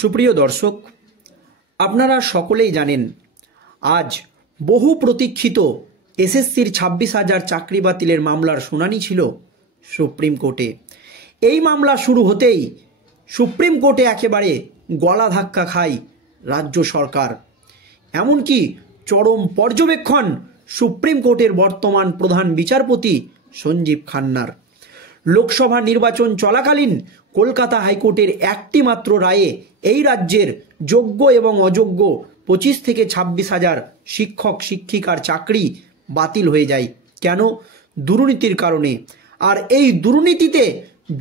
সুপ্রিয় দর্শক, আপনারা সকলেই জানেন আজ বহু প্রতীক্ষিত এসএসসির 26,000 চাকরি বাতিলের মামলার শুনানি ছিল সুপ্রিম কোর্টে। এই মামলা শুরু হতেই সুপ্রিম কোর্টে একেবারে গলা ধাক্কা খায় রাজ্য সরকার। এমনকি চরম পর্যবেক্ষণ সুপ্রিম কোর্টের বর্তমান প্রধান বিচারপতি সঞ্জীব খান্নার। লোকসভা নির্বাচন চলাকালীন কলকাতা হাইকোর্টের একটি মাত্র রায়ে এই রাজ্যের যোগ্য এবং অযোগ্য 25 থেকে 26,000 শিক্ষক শিক্ষিকার চাকরি বাতিল হয়ে যায়। কেন? দুর্নীতির কারণে। আর এই দুর্নীতিতে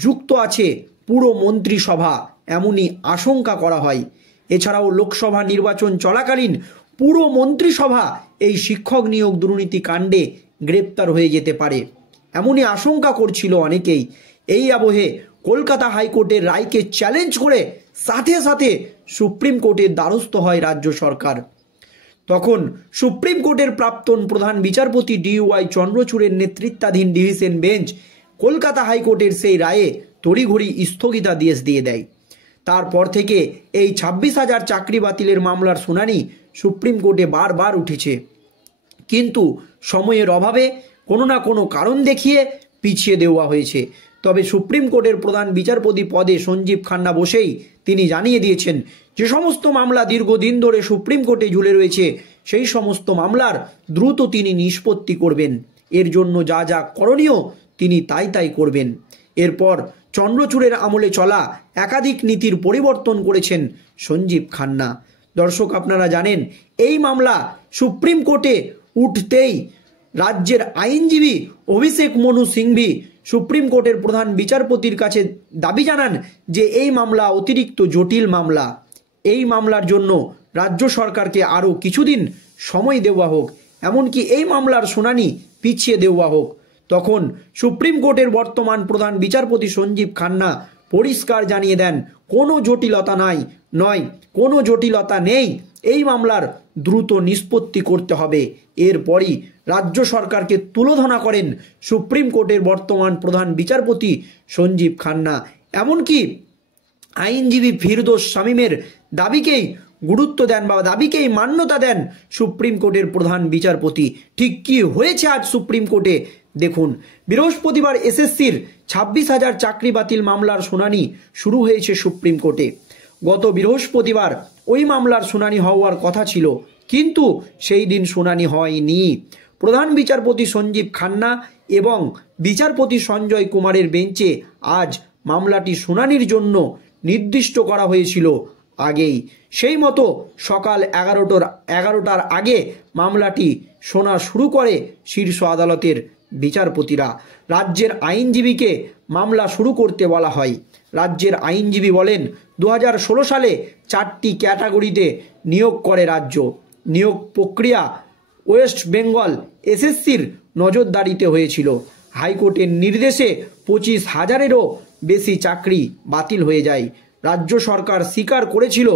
যুক্ত আছে পুরো মন্ত্রিসভা, এমনই আশঙ্কা করা হয়। এছাড়াও লোকসভা নির্বাচন চলাকালীন পুরো মন্ত্রিসভা এই শিক্ষক নিয়োগ দুর্নীতি কাণ্ডে গ্রেপ্তার হয়ে যেতে পারে, এমনই আশঙ্কা করছিল অনেকেই। এই আবহে কলকাতা হাইকোর্টের রায়কে চ্যালেঞ্জ করে সাথে সাথে সুপ্রিম কোর্টের দ্বারস্থ হয় রাজ্য সরকার। তখন সুপ্রিম কোর্টের প্রাক্তন প্রধান বিচারপতি DY চন্দ্রচূড়ের নেতৃত্বাধীন ডিভিশন বেঞ্চ কলকাতা হাইকোর্টের সেই রায়ে তড়িঘড়ি স্থগিতাদেশ দিয়ে দেয়। তারপর থেকে এই 26,000 চাকরি বাতিলের মামলার শুনানি সুপ্রিম কোর্টে বারবার উঠেছে, কিন্তু সময়ের অভাবে কোনো না কোনো কারণ দেখিয়ে পিছিয়ে দেওয়া হয়েছে। তবে সুপ্রিম কোর্টের প্রধান বিচারপতি পদে সঞ্জীব খান্না বসেই তিনি জানিয়ে দিয়েছেন যে সমস্ত মামলা দীর্ঘদিন ধরে সুপ্রিম কোর্টে ঝুলে রয়েছে সেই সমস্ত মামলার দ্রুত তিনি নিষ্পত্তি করবেন। এর জন্য যা যা করণীয় তিনি তাই করবেন। এরপর চন্দ্রচূড়ের আমলে চলা একাধিক নীতির পরিবর্তন করেছেন সঞ্জীব খান্না। দর্শক, আপনারা জানেন এই মামলা সুপ্রিম কোর্টে উঠতেই রাজ্যের আইনজীবী অভিষেক মনু সিংভি সুপ্রিম কোর্টের প্রধান বিচারপতির কাছে দাবি জানান যে এই মামলা অতিরিক্ত জটিল মামলা। এই মামলার জন্য রাজ্য সরকারকে আরও কিছুদিন সময় দেওয়া হোক, এমনকি এই মামলার শুনানি পিছিয়ে দেওয়া হোক। তখন সুপ্রিম কোর্টের বর্তমান প্রধান বিচারপতি সঞ্জীব খান্না পরিষ্কার জানিয়ে দেন কোনো জটিলতা কোনো জটিলতা নেই, এই মামলার দ্রুত নিষ্পত্তি করতে হবে। এরপরই রাজ্য সরকারকে তুলোধনা করেন সুপ্রিম কোর্টের বর্তমান প্রধান বিচারপতি সঞ্জীব খান্না। এমনকি আইনজীবী ফিরদৌস শামীমের দাবিকেই গুরুত্ব দেন বা দাবিকেই মান্যতা দেন সুপ্রিম কোর্টের প্রধান বিচারপতি। ঠিক কি হয়েছে আজ সুপ্রিম কোর্টে দেখুন। বৃহস্পতিবার এসএসসির 26,000 চাকরি বাতিল মামলার শুনানি শুরু হয়েছে সুপ্রিম কোর্টে। গত বৃহস্পতিবার ওই মামলার শুনানি হওয়ার কথা ছিল, কিন্তু সেই দিন শুনানি হয়নি। প্রধান বিচারপতি সঞ্জীব খান্না এবং বিচারপতি সঞ্জয় কুমারের বেঞ্চে আজ মামলাটি শুনানির জন্য নির্দিষ্ট করা হয়েছিল আগেই। সেই মতো সকাল 11টার আগে মামলাটি শোনা শুরু করে শীর্ষ আদালতের বিচারপতিরা। রাজ্যের আইনজীবীকে মামলা শুরু করতে বলা হয়। রাজ্যের আইনজীবী বলেন 2016 সালে 4টি ক্যাটাগরিতে নিয়োগ করে রাজ্য। নিয়োগ প্রক্রিয়া ওয়েস্ট বেঙ্গল এসএসসির নজরদারিতে হয়েছিল। হাইকোর্টের নির্দেশে 25,000-এরও বেশি চাকরি বাতিল হয়ে যায়। রাজ্য সরকার স্বীকার করেছিল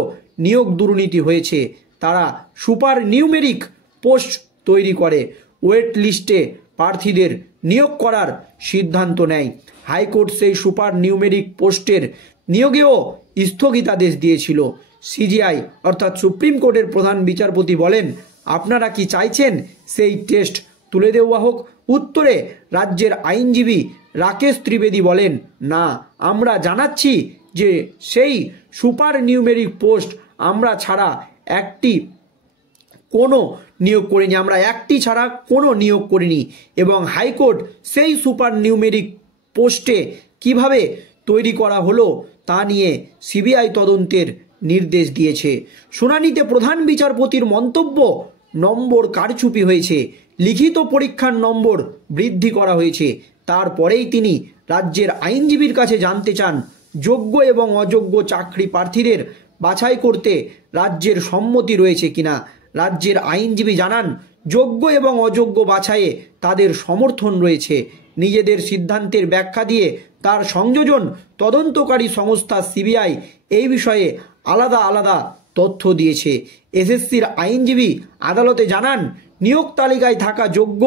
নিয়োগ দুর্নীতি হয়েছে। তারা সুপার নিউমেরিক পোস্ট তৈরি করে ওয়েট লিস্টে প্রার্থীদের নিয়োগ করার সিদ্ধান্ত নেয়। হাইকোর্ট সেই সুপার নিউমেরিক পোস্টের নিয়োগেও স্থগিতাদেশ দিয়েছিল। সিজিআই অর্থাৎ সুপ্রিম কোর্টের প্রধান বিচারপতি বলেন, আপনারা কি চাইছেন সেই টেস্ট তুলে দেওয়া হোক? উত্তরে রাজ্যের আইনজীবী রাকেশ ত্রিবেদী বলেন, না, আমরা জানাচ্ছি যে সেই সুপার নিউমেরিক পোস্ট আমরা ছাড়া কোনো নিয়োগ করিনি, আমরা একটি ছাড়া কোনো নিয়োগ করিনি। এবং হাইকোর্ট সেই সুপার নিউমেরিক পোস্টে কিভাবে তৈরি করা হলো তা নিয়ে সিবিআই তদন্তের নির্দেশ দিয়েছে। শুনানিতে প্রধান বিচারপতির মন্তব্য, নম্বর কারচুপি হয়েছে, লিখিত পরীক্ষার নম্বর বৃদ্ধি করা হয়েছে। তারপরেই তিনি রাজ্যের আইনজীবীর কাছে জানতে চান যোগ্য এবং অযোগ্য চাকরি প্রার্থীদের বাছাই করতে রাজ্যের সম্মতি রয়েছে কিনা। রাজ্যের আইনজীবী জানান যোগ্য এবং অযোগ্য বাছাইয়ে তাদের সমর্থন রয়েছে। নিজেদের সিদ্ধান্তের ব্যাখ্যা দিয়ে তার সংযোজন তদন্তকারী সংস্থা সিবিআই এই বিষয়ে আলাদা আলাদা তথ্য দিয়েছে। এসএসসির আইনজীবী আদালতে জানান নিয়োগ তালিকায় থাকা যোগ্য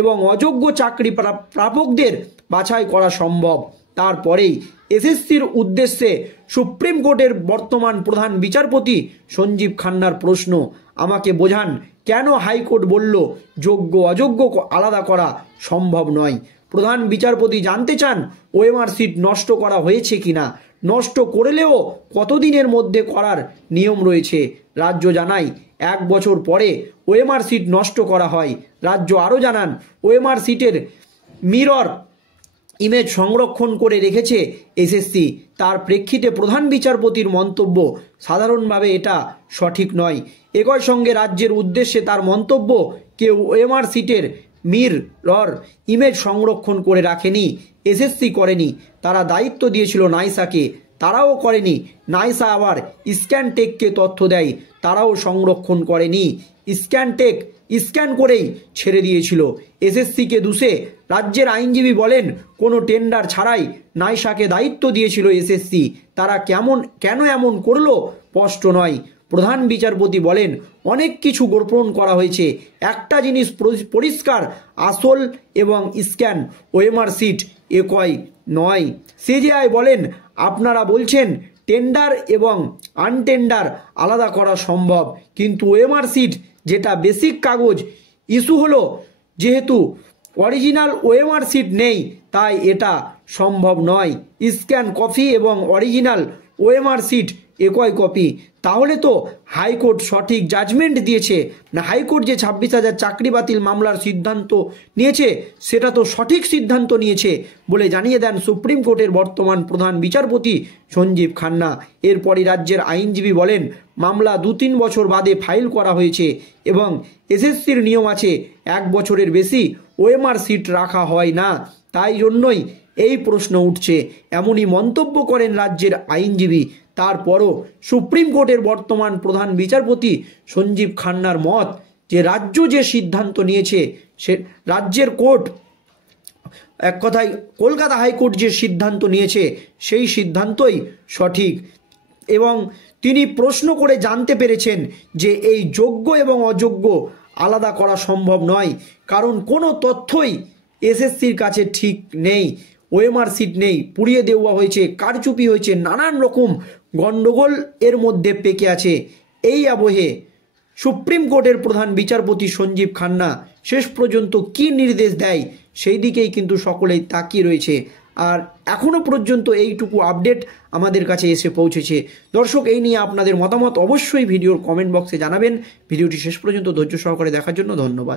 এবং অযোগ্য চাকরি প্রাপকদের বাছাই করা সম্ভব। তারপরেই এসএসসির উদ্দেশ্যে সুপ্রিম কোর্টের বর্তমান প্রধান বিচারপতি সঞ্জীব খান্নার প্রশ্ন, আমাকে বোঝান কেন হাইকোর্ট বলল যোগ্য অযোগ্য আলাদা করা সম্ভব নয়। প্রধান বিচারপতি জানতে চান ওএমআর সিট নষ্ট করা হয়েছে কিনা, নষ্ট করলেও কতদিনের মধ্যে করার নিয়ম রয়েছে। রাজ্য জানায় 1 বছর পরে ওএমআর সিট নষ্ট করা হয়। রাজ্য আরও জানান ওএমআর সিটের মিরর ইমেজ সংরক্ষণ করে রেখেছে এসএসসি। তার প্রেক্ষিতে প্রধান বিচারপতির মন্তব্য, সাধারণভাবে এটা সঠিক নয়। একই সঙ্গে রাজ্যের উদ্দেশ্যে তার মন্তব্য, কেউ ওএমআর সিটের মিরর ইমেজ সংরক্ষণ করে রাখেনি, এসএসসি করেনি, তারা দায়িত্ব দিয়েছিল নাইসাকে, তারাও করেনি। নাইসা আবার স্ক্যানটেককে তথ্য দেয়, তারাও সংরক্ষণ করেনি। স্ক্যানটেক স্ক্যান করেই ছেড়ে দিয়েছিল। এসএসসিকে দুষে রাজ্যের আইনজীবী বলেন, কোনো টেন্ডার ছাড়াই নাইসাকে দায়িত্ব দিয়েছিল এসএসসি, তারা কেন এমন করলো স্পষ্ট নয়। প্রধান বিচারপতি বলেন, অনেক কিছু গোপন করা হয়েছে, একটা জিনিস পরিষ্কার, আসল এবং স্ক্যান ওএমআর সিট একই নয়। সিজেআই বলেন, আপনারা বলছেন টেন্ডার এবং আনটেন্ডার আলাদা করা সম্ভব, কিন্তু ওএমআর সিট যেটা বেসিক কাগজ ইস্যু হলো, যেহেতু অরিজিনাল ওএমআর সিট নেই তাই এটা সম্ভব নয়। স্ক্যান কপি এবং অরিজিনাল ওএমআর সিট একই কপি। তাহলে তো হাইকোর্ট সঠিক জাজমেন্ট দিয়েছে না? হাইকোর্ট যে 26,000 চাকরি বাতিল মামলার সিদ্ধান্ত নিয়েছে সেটা তো সঠিক সিদ্ধান্ত নিয়েছে বলে জানিয়ে দেন সুপ্রিম কোর্টের বর্তমান প্রধান বিচারপতি সঞ্জীব খান্না। এরপরই রাজ্যের আইনজীবী বলেন, মামলা 2-3 বছর বাদে ফাইল করা হয়েছে এবং এসএসসির নিয়ম আছে 1 বছরের বেশি ওএমআর সিট রাখা হয় না, তাই জন্যই এই প্রশ্ন উঠছে। এমনই মন্তব্য করেন রাজ্যের আইনজীবী। তারপরও সুপ্রিম কোর্টের বর্তমান প্রধান বিচারপতি সঞ্জীব খান্নার মত যে রাজ্য যে সিদ্ধান্ত নিয়েছে, সে রাজ্যের কোর্ট, এক কথায় কলকাতা হাইকোর্ট যে সিদ্ধান্ত নিয়েছে সেই সিদ্ধান্তই সঠিক। এবং তিনি প্রশ্ন করে জানতে পেরেছেন যে এই যোগ্য এবং অযোগ্য আলাদা করা সম্ভব নয়, কারণ কোনো তথ্যই এসএসসির কাছে ঠিক নেই। ওএমআর সিট নেই, পুড়িয়ে দেওয়া হয়েছে, কারচুপি হয়েছে, নানান রকম গণ্ডগোল এর মধ্যে পেকে আছে। এই আবহে সুপ্রিম কোর্টের প্রধান বিচারপতি সঞ্জীব খান্না শেষ পর্যন্ত কী নির্দেশ দেয় সেই দিকেই কিন্তু সকলেই তাকিয়ে রয়েছে। আর এখনও পর্যন্ত এইটুকু আপডেট আমাদের কাছে এসে পৌঁছেছে। দর্শক, এই নিয়ে আপনাদের মতামত অবশ্যই ভিডিওর কমেন্ট বক্সে জানাবেন। ভিডিওটি শেষ পর্যন্ত ধৈর্য সহকারে দেখার জন্য ধন্যবাদ।